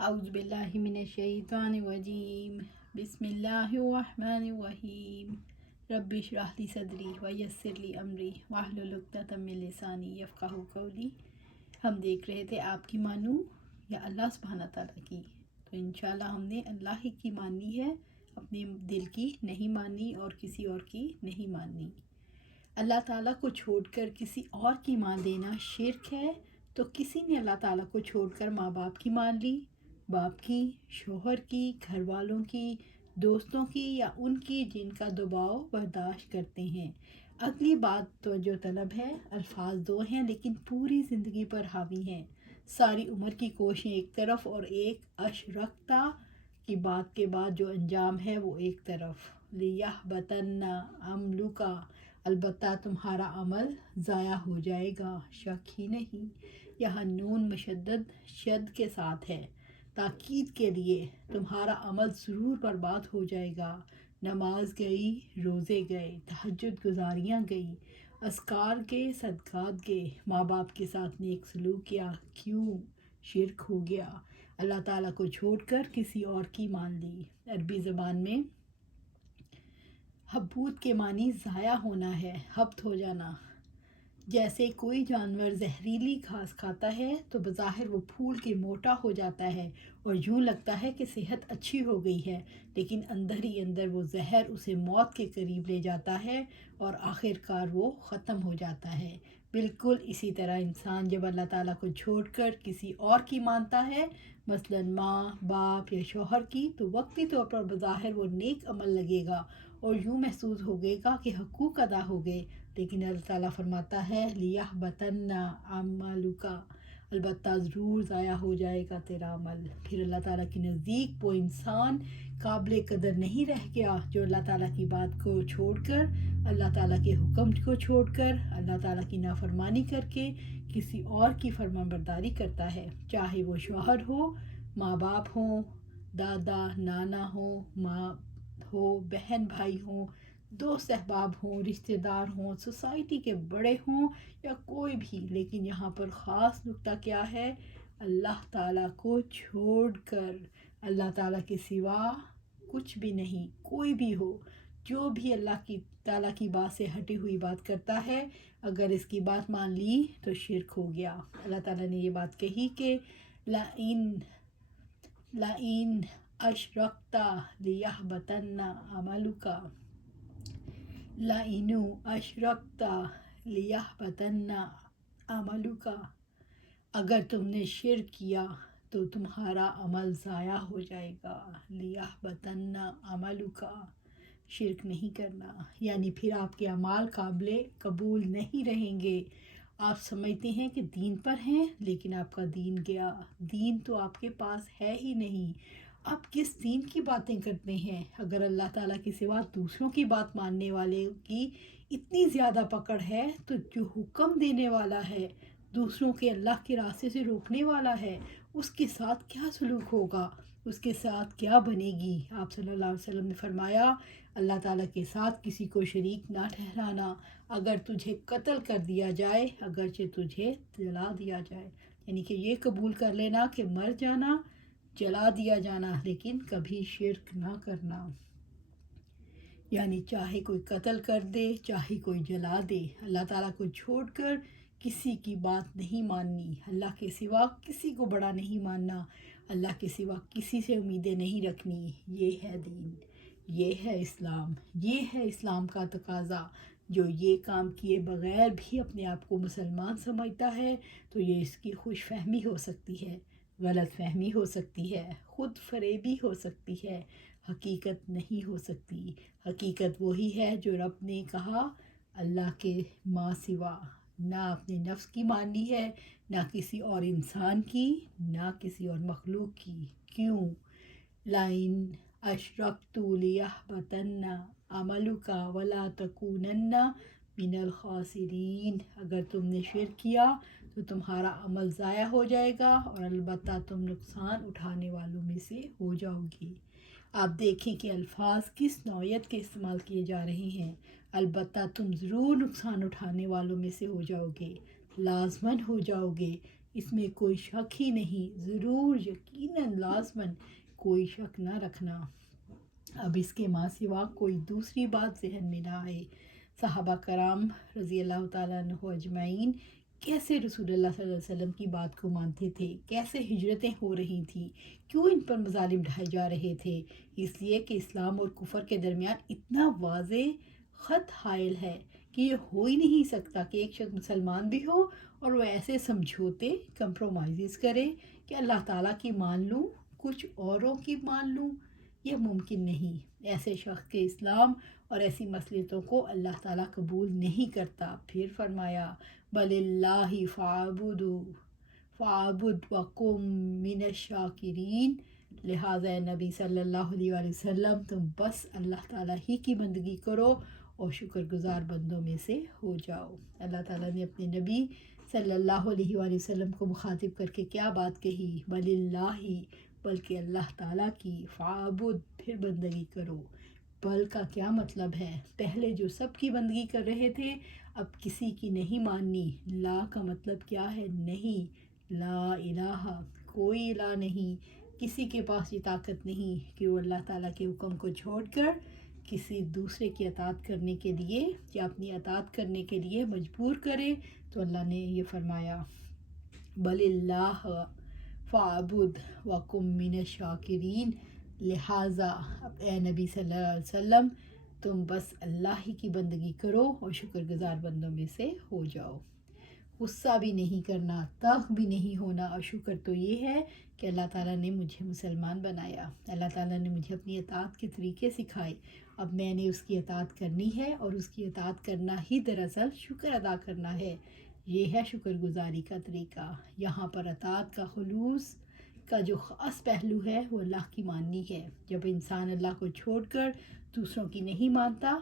اعوذ باللہ من الشیطان الرجیم بسم اللہ الرحمن الرحیم رب اشرح لی صدری ویسر لی امری واحلل عقدۃ من لسانی یفقہوا قولی۔ ہم دیکھ رہے تھے آپ کی مانوں یا اللہ سبحانہ تعالیٰ کی، تو انشاءاللہ ہم نے اللہ ہی کی مانی ہے، اپنے دل کی نہیں مانی اور کسی اور کی نہیں مانی۔ اللہ تعالیٰ کو چھوڑ کر کسی اور کی مان لینا شرک ہے۔ تو کسی نے اللہ تعالیٰ کو چھوڑ کر ماں باپ کی مان لی، باپ کی، شوہر کی، گھر والوں کی، دوستوں کی یا ان کی جن کا دباؤ برداشت کرتے ہیں۔ اگلی بات توجہ طلب ہے، الفاظ دو ہیں لیکن پوری زندگی پر حاوی ہیں۔ ساری عمر کی کوششیں ایک طرف اور ایک اشرکتا کی بات کے بعد جو انجام ہے وہ ایک طرف۔ لیحبطن عملک، البتہ تمہارا عمل ضائع ہو جائے گا، شک ہی نہیں۔ یہاں نون مشدد شد کے ساتھ ہے، تاکید کے لیے۔ تمہارا عمل ضرور برباد ہو جائے گا۔ نماز گئی، روزے گئے، تہجد گزاریاں گئی، اذکار کے، صدقات گئے، ماں باپ کے ساتھ نیک سلوک کیا، کیوں؟ شرک ہو گیا۔ اللہ تعالیٰ کو چھوڑ کر کسی اور کی مان لی۔ عربی زبان میں حبوط کے معنی ضائع ہونا ہے، ہبط ہو جانا۔ جیسے کوئی جانور زہریلی گھاس کھاتا ہے تو بظاہر وہ پھول کے موٹا ہو جاتا ہے اور یوں لگتا ہے کہ صحت اچھی ہو گئی ہے، لیکن اندر ہی اندر وہ زہر اسے موت کے قریب لے جاتا ہے اور آخر کار وہ ختم ہو جاتا ہے۔ بالکل اسی طرح انسان جب اللہ تعالیٰ کو چھوڑ کر کسی اور کی مانتا ہے، مثلاً ماں، باپ یا شوہر کی، تو وقتی طور پر بظاہر وہ نیک عمل لگے گا اور یوں محسوس ہوگے گا کہ حقوق ادا ہو گئے، لیکن اللہ تعالیٰ فرماتا ہے لیحبطن عملک، البتہ ضرور ضائع ہو جائے گا تیرا عمل۔ پھر اللہ تعالیٰ کے نزدیک وہ انسان قابل قدر نہیں رہ گیا جو اللہ تعالیٰ کی بات کو چھوڑ کر، اللہ تعالیٰ کے حکم کو چھوڑ کر، اللہ تعالیٰ کی نافرمانی کر کے کسی اور کی فرمان برداری کرتا ہے، چاہے وہ شوہر ہو، ماں باپ ہوں، دادا نانا ہو، ماں ہو، بہن بھائی ہوں، دوست احباب ہوں، رشتہ دار ہوں، سوسائٹی کے بڑے ہوں یا کوئی بھی۔ لیکن یہاں پر خاص نکتہ کیا ہے؟ اللہ تعالیٰ کو چھوڑ کر، اللہ تعالیٰ کے سوا کچھ بھی نہیں، کوئی بھی ہو، جو بھی اللہ تعالیٰ کی بات سے ہٹی ہوئی بات کرتا ہے، اگر اس کی بات مان لی تو شرک ہو گیا۔ اللہ تعالیٰ نے یہ بات کہی کہ لَإِنْ أَشْرَكْتَ لِيَحْبَطَنَّ عَمَلُكَ، لَإِنْ أَشْرَكْتَ لِيَحْبَطَنَّ عَمَلُكَ، اگر تم نے شرک کیا تو تمہارا عمل ضائع ہو جائے گا۔ لیحبطن عملک، شرک نہیں کرنا، یعنی پھر آپ کے اعمال قابل قبول نہیں رہیں گے۔ آپ سمجھتے ہیں کہ دین پر ہیں لیکن آپ کا دین گیا، دین تو آپ کے پاس ہے ہی نہیں۔ آپ کس دین کی باتیں کرتے ہیں؟ اگر اللہ تعالیٰ کے سوا دوسروں کی بات ماننے والے کی اتنی زیادہ پکڑ ہے تو جو حکم دینے والا ہے، دوسروں کے اللہ کے راستے سے روکنے والا ہے، اس کے ساتھ کیا سلوک ہوگا، اس کے ساتھ کیا بنے گی؟ آپ صلی اللہ علیہ وسلم نے فرمایا، اللہ تعالیٰ کے ساتھ کسی کو شریک نہ ٹھہرانا، اگر تجھے قتل کر دیا جائے، اگرچہ تجھے جلا دیا جائے، یعنی کہ یہ قبول کر لینا کہ مر جانا، جلا دیا جانا، لیکن کبھی شرک نہ کرنا۔ یعنی چاہے کوئی قتل کر دے، چاہے کوئی جلا دے، اللہ تعالیٰ کو چھوڑ کر کسی کی بات نہیں ماننی، اللہ کے سوا کسی کو بڑا نہیں ماننا، اللہ کے سوا کسی سے امیدیں نہیں رکھنی۔ یہ ہے دین، یہ ہے اسلام، یہ ہے اسلام کا تقاضا۔ جو یہ کام کیے بغیر بھی اپنے آپ کو مسلمان سمجھتا ہے تو یہ اس کی خوش فہمی ہو سکتی ہے، غلط فہمی ہو سکتی ہے، خود فریبی ہو سکتی ہے، حقیقت نہیں ہو سکتی۔ حقیقت وہی ہے جو رب نے کہا، اللہ کے ماں سوا، نہ اپنے نفس کی مانی ہے، نہ کسی اور انسان کی، نہ کسی اور مخلوق کی۔ کیوں؟ لَإِنْ أَشْرَكْتُ لِيَحْبَطَنَّ عَمَلُكَ وَلَا تَكُونَنَّ مِنَ الْخَاسِرِينَ، اگر تم نے شرک کیا تو تمہارا عمل ضائع ہو جائے گا اور البتہ تم نقصان اٹھانے والوں میں سے ہو جاؤ گی۔ آپ دیکھیں کہ الفاظ کس نوعیت کے استعمال کیے جا رہے ہیں۔ البتہ تم ضرور نقصان اٹھانے والوں میں سے ہو جاؤ گے، لازماً ہو جاؤ گے۔ اس میں کوئی شک ہی نہیں، ضرور یقیناً لازماً کوئی شک نہ رکھنا۔ اب اس کے ماں سوا کوئی دوسری بات ذہن میں نہ آئے۔ صحابہ کرام رضی اللہ تعالیٰ عنہ اجمعین کیسے رسول اللہ صلی اللہ علیہ وسلم کی بات کو مانتے تھے، کیسے ہجرتیں ہو رہی تھیں، کیوں ان پر مظالم ڈھائے جا رہے تھے؟ اس لیے کہ اسلام اور کفر کے درمیان اتنا واضح خط حائل ہے کہ یہ ہو ہی نہیں سکتا کہ ایک شخص مسلمان بھی ہو اور وہ ایسے سمجھوتے کمپرومائزز کرے کہ اللہ تعالیٰ کی مان لوں کچھ اوروں کی مان لوں، یہ ممکن نہیں۔ ایسے شخص کے اسلام اور ایسی مصلحتوں کو اللہ تعالیٰ قبول نہیں کرتا۔ پھر فرمایا بل اللہ فاعبد وکم من الشاکرین، لہٰذا اے نبی صلی اللہ علیہ وآلہ وسلم تم بس اللہ تعالیٰ ہی کی بندگی کرو اور شکر گزار بندوں میں سے ہو جاؤ۔ اللہ تعالیٰ نے اپنے نبی صلی اللہ علیہ وآلہ وسلم کو مخاطب کر کے کیا بات کہی؟ بل اللہ، بلکہ اللہ تعالیٰ کی، فعبد پھر بندگی کرو۔ بل کا کیا مطلب ہے؟ پہلے جو سب کی بندگی کر رہے تھے اب کسی کی نہیں ماننی۔ لا کا مطلب کیا ہے؟ نہیں، لا الہ، کوئی الہ نہیں، کسی کے پاس یہ طاقت نہیں کہ وہ اللہ تعالیٰ کے حکم کو چھوڑ کر کسی دوسرے کی اطاعت کرنے کے لیے یا اپنی اطاعت کرنے کے لیے مجبور کرے۔ تو اللہ نے یہ فرمایا بل اللہ فاعبد وکم من الشاکرین، لہٰذا اے نبی صلی اللہ علیہ وسلم تم بس اللہ ہی کی بندگی کرو اور شکر گزار بندوں میں سے ہو جاؤ۔ غصہ بھی نہیں کرنا، تلخ بھی نہیں ہونا، اور شکر تو یہ ہے کہ اللہ تعالیٰ نے مجھے مسلمان بنایا، اللہ تعالیٰ نے مجھے اپنی اطاعت کے طریقے سکھائے، اب میں نے اس کی اطاعت کرنی ہے، اور اس کی اطاعت کرنا ہی دراصل شکر ادا کرنا ہے۔ یہ ہے شکر گزاری کا طریقہ۔ یہاں پر اطاعت کا خلوص کا جو خاص پہلو ہے وہ اللہ کی ماننی ہے۔ جب انسان اللہ کو چھوڑ کر دوسروں کی نہیں مانتا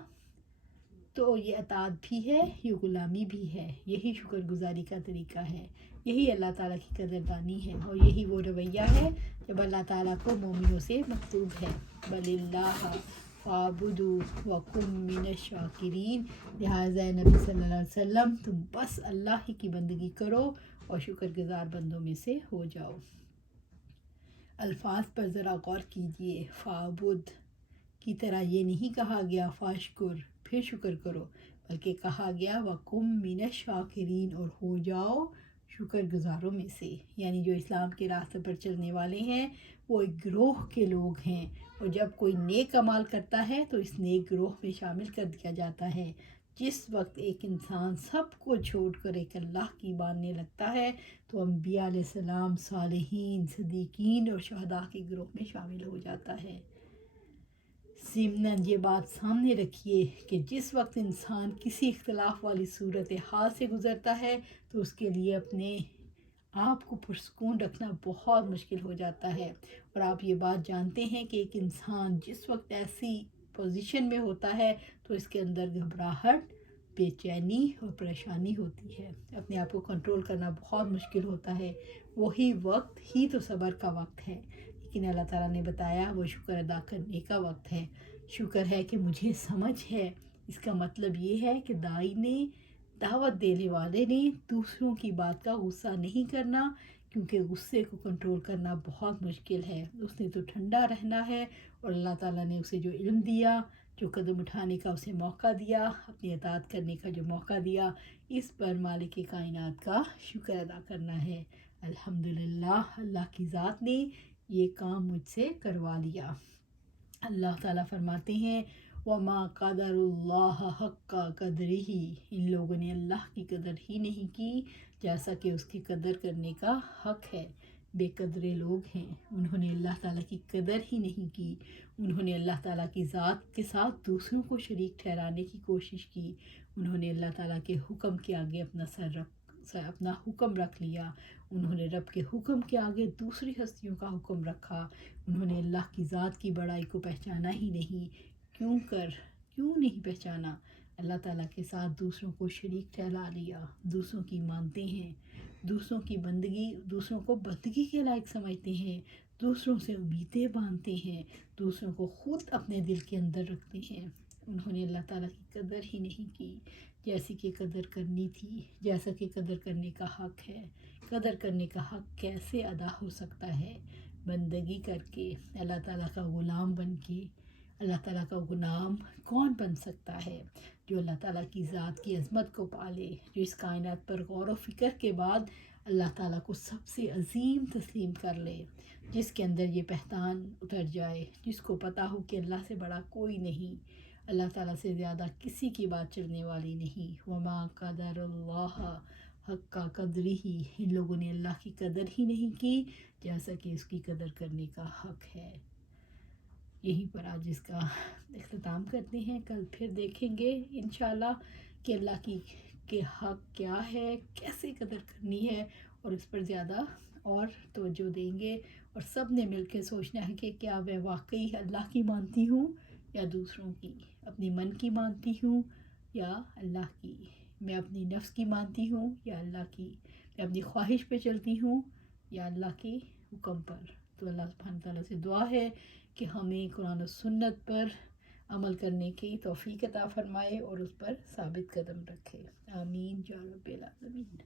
تو یہ اطاعت بھی ہے، یہ غلامی بھی ہے۔ یہی شکر گزاری کا طریقہ ہے، یہی اللہ تعالیٰ کی قدردانی ہے، اور یہی وہ رویہ ہے جب اللہ تعالیٰ کو مومنوں سے مطلوب ہے۔ بل اللہ فاعبدوا وکم من الشاکرین، لہٰذا نبی صلی اللہ علیہ وسلم تم بس اللہ ہی کی بندگی کرو اور شکر گزار بندوں میں سے ہو جاؤ۔ الفاظ پر ذرا غور کیجئے۔ فاعبد کی طرح یہ نہیں کہا گیا فاشکر پھر شکر کرو، بلکہ کہا گیا وکم من الشاکرین، اور ہو جاؤ شکر گزاروں میں سے۔ یعنی جو اسلام کے راستے پر چلنے والے ہیں وہ ایک گروہ کے لوگ ہیں، اور جب کوئی نیک عمل کرتا ہے تو اس نیک گروہ میں شامل کر دیا جاتا ہے۔ جس وقت ایک انسان سب کو چھوڑ کر ایک اللہ کی ماننے لگتا ہے تو انبیاء علیہ السلام، صالحین، صدیقین اور شہداء کے گروہ میں شامل ہو جاتا ہے۔ ضمناً یہ بات سامنے رکھیے کہ جس وقت انسان کسی اختلاف والی صورتحال سے گزرتا ہے تو اس کے لیے اپنے آپ کو پرسکون رکھنا بہت مشکل ہو جاتا ہے، اور آپ یہ بات جانتے ہیں کہ ایک انسان جس وقت ایسی پوزیشن میں ہوتا ہے تو اس کے اندر گھبراہٹ، بے چینی اور پریشانی ہوتی ہے، اپنے آپ کو کنٹرول کرنا بہت مشکل ہوتا ہے۔ وہی وقت ہی تو صبر کا وقت ہے، لیکن اللہ تعالیٰ نے بتایا وہ شکر ادا کرنے کا وقت ہے۔ شکر ہے کہ مجھے سمجھ ہے، اس کا مطلب یہ ہے کہ داعی نے، دعوت دینے والے نے دوسروں کی بات کا غصہ نہیں کرنا، کیونکہ غصے کو کنٹرول کرنا بہت مشکل ہے۔ اس نے تو ٹھنڈا رہنا ہے، اور اللہ تعالیٰ نے اسے جو علم دیا، جو قدم اٹھانے کا اسے موقع دیا، اپنی اطاعت کرنے کا جو موقع دیا، اس پر مالک کائنات کا شکر ادا کرنا ہے۔ الحمدللہ، اللہ کی ذات نے یہ کام مجھ سے کروا لیا۔ اللہ تعالیٰ فرماتے ہیں وَمَا قَدَرُ اللَّهَ حَقَّ قَدْرِهِ، ان لوگوں نے اللہ کی قدر ہی نہیں کی جیسا کہ اس کی قدر کرنے کا حق ہے۔ بے قدرے لوگ ہیں، انہوں نے اللہ تعالیٰ کی قدر ہی نہیں کی، انہوں نے اللہ تعالیٰ کی ذات کے ساتھ دوسروں کو شریک ٹھہرانے کی کوشش کی، انہوں نے اللہ تعالیٰ کے حکم کے آگے اپنا حکم رکھ لیا، انہوں نے رب کے حکم کے آگے دوسری ہستیوں کا حکم رکھا، انہوں نے اللہ کی ذات کی بڑائی کو پہچانا ہی نہیں۔ کیوں نہیں پہچانا؟ اللہ تعالیٰ کے ساتھ دوسروں کو شریک ٹھہرا لیا، دوسروں کی مانتے ہیں، دوسروں کی بندگی، دوسروں کو بندگی کے لائق سمجھتے ہیں، دوسروں سے امیدیں باندھتے ہیں، دوسروں کو خود اپنے دل کے اندر رکھتے ہیں۔ انہوں نے اللہ تعالیٰ کی قدر ہی نہیں کی۔ جیسی کہ قدر کرنی تھی، جیسا کہ قدر کرنے کا حق ہے۔ قدر کرنے کا حق کیسے ادا ہو سکتا ہے؟ بندگی کر کے، اللہ تعالیٰ کا غلام بن کے۔ اللہ تعالیٰ کا غلام کون بن سکتا ہے؟ جو اللہ تعالیٰ کی ذات کی عظمت کو پالے، جو اس کائنات پر غور و فکر کے بعد اللہ تعالیٰ کو سب سے عظیم تسلیم کر لے، جس کے اندر یہ پہچان اتر جائے، جس کو پتہ ہو کہ اللہ سے بڑا کوئی نہیں، اللہ تعالیٰ سے زیادہ کسی کی بات چلنے والی نہیں۔ وما قدر اللہ حق قدری ہی، ان لوگوں نے اللہ کی قدر ہی نہیں کی جیسا کہ اس کی قدر کرنے کا حق ہے۔ یہیں پر آج اس کا اختتام کرتے ہیں، کل پھر دیکھیں گے انشاءاللہ کہ اللہ کی کے حق کیا ہے، کیسے قدر کرنی ہے، اور اس پر زیادہ اور توجہ دیں گے، اور سب نے مل کے سوچنا ہے کہ کیا میں واقعی اللہ کی مانتی ہوں یا دوسروں کی، اپنی من کی مانتی ہوں یا اللہ کی، میں اپنی نفس کی مانتی ہوں یا اللہ کی، میں اپنی خواہش پہ چلتی ہوں یا اللہ کے حکم پر۔ تو اللہ سبحانہ تعالیٰ سے دعا ہے کہ ہمیں قرآن و سنت پر عمل کرنے کی توفیق عطا فرمائے اور اس پر ثابت قدم رکھے۔ آمین یا رب العالمین۔